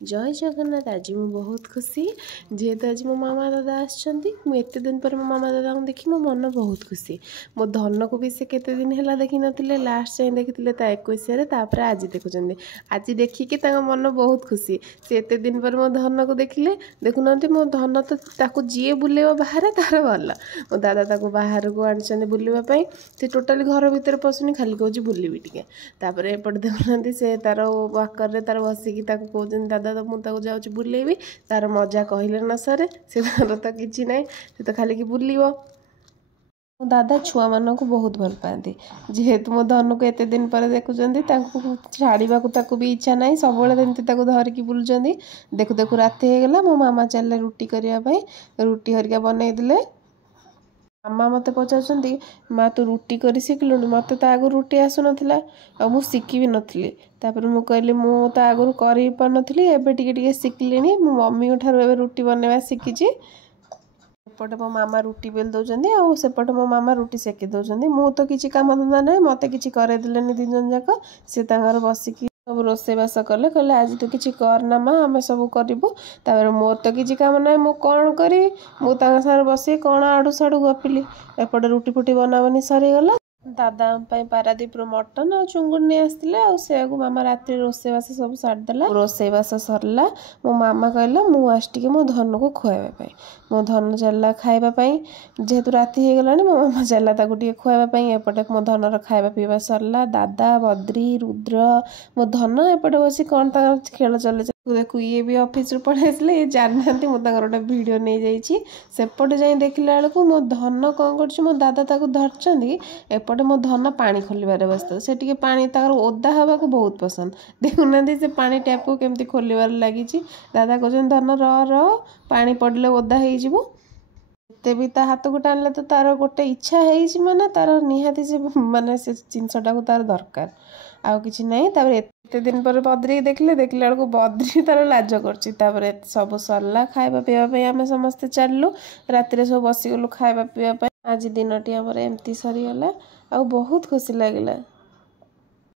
जय जगन्नाथ। आज मु बहुत खुशी जेहेतु आज मो मामा दादा आसते दिन पर मो मामा दादा को देखी मो मन बहुत खुशी। मो धन को भी से केते दिन है देखी नथिले लास्ट जाए देखी 21 आज देखुं आज देखिकी मन बहुत खुशी। से एत दिन पर मो धन को देखिले देखुना मो धन तो ताको जी बुलेब बाहर तार भल मो दादा ताको बाहर को आनी बुलवाई से टोटाली घर भितर पशुनी खाली कौच बुलबी टे एपटे देखुना से तार वाकर तार बसिकी कहते दादा तो मुझे जाऊँ बुलेबी तार मजा कहले न सरे से तार तो किसी ना से तो खाली बुलव। मो दादा छुआ मान को बहुत भल पाती जेहेतु मो धन को एत दिन पर देखुं छाड़ा भी इच्छा ना सब धरिकी बुलूँ। देखु देखु राति हो गला मो मामा चल रुटी करने रुटी हरिका बनई दे। मामा मत पचार माँ तू रुटी कर शिखलु मत तो आगु रुटी आसु ना मु शिखी भी नी मु कहली मु तो आगु कर पार नी एवं टे शिखिली मो मम्मी ठार रुटी बनवा शिखी। एपटे मो मामा रुटी बेल दौरान आउपटे मो मामा रुटी सेकी दौरान मु तो किसी काम धंदा ना मत कि करदेले दी जन जाक सी बसिकी सब रोषेबास कले कहले आज तू किसी करना माँ आम सब करूँ मोर तो किसी कम ना मु कौन करी मुझे बस कौन आड़ू साड़ू गपिली एपटे रुटी फुटी बनाबनी सरीगला। दादा पारादीप मटन आ चुंगुड़ नहीं आसते मामा रात रोषेबास सब सारिदेला रोषेबास सरला मो मामा कहला मुझे मो धन को खुआवाई मो धन चलला खावाई जेहेतु राति हो गला मो मामा चलला खुआवाई एपटे मो धनर खावा पीवा सरला दादा बद्री रुद्र मो धन एपटे बस कौन खेल चले देखु ये भी ऑफिस रू पढ़े आसले ये जाना गोटे वीडियो नहीं जाइए सेपटे जाए देखला बेलू मो धन कौन कर मो दादा धरती एपटे मो धन पानी खोलिबार व्यस्त से टी पानी ओदा हवा को बहुत पसंद देखुना से पानी टैप को केमती खोलिबार लगी दादा कहते धन रह पानी पड़े ओदा होते भी ता हाथ को टाणिले तो तार गोटे इच्छा है माने तार निहाती से माने से जिनसटा को तार दरकार आउ कि ना एत दिन पर बद्री देखले देखला बेलू बद्री तार लाज कर सब सरला खावा पीवाई आम समस्ते चलू रात सब बसीगलु खावा पीवाई आज दिन टी आमर एमती सरीगला आ बहुत खुशी लगे।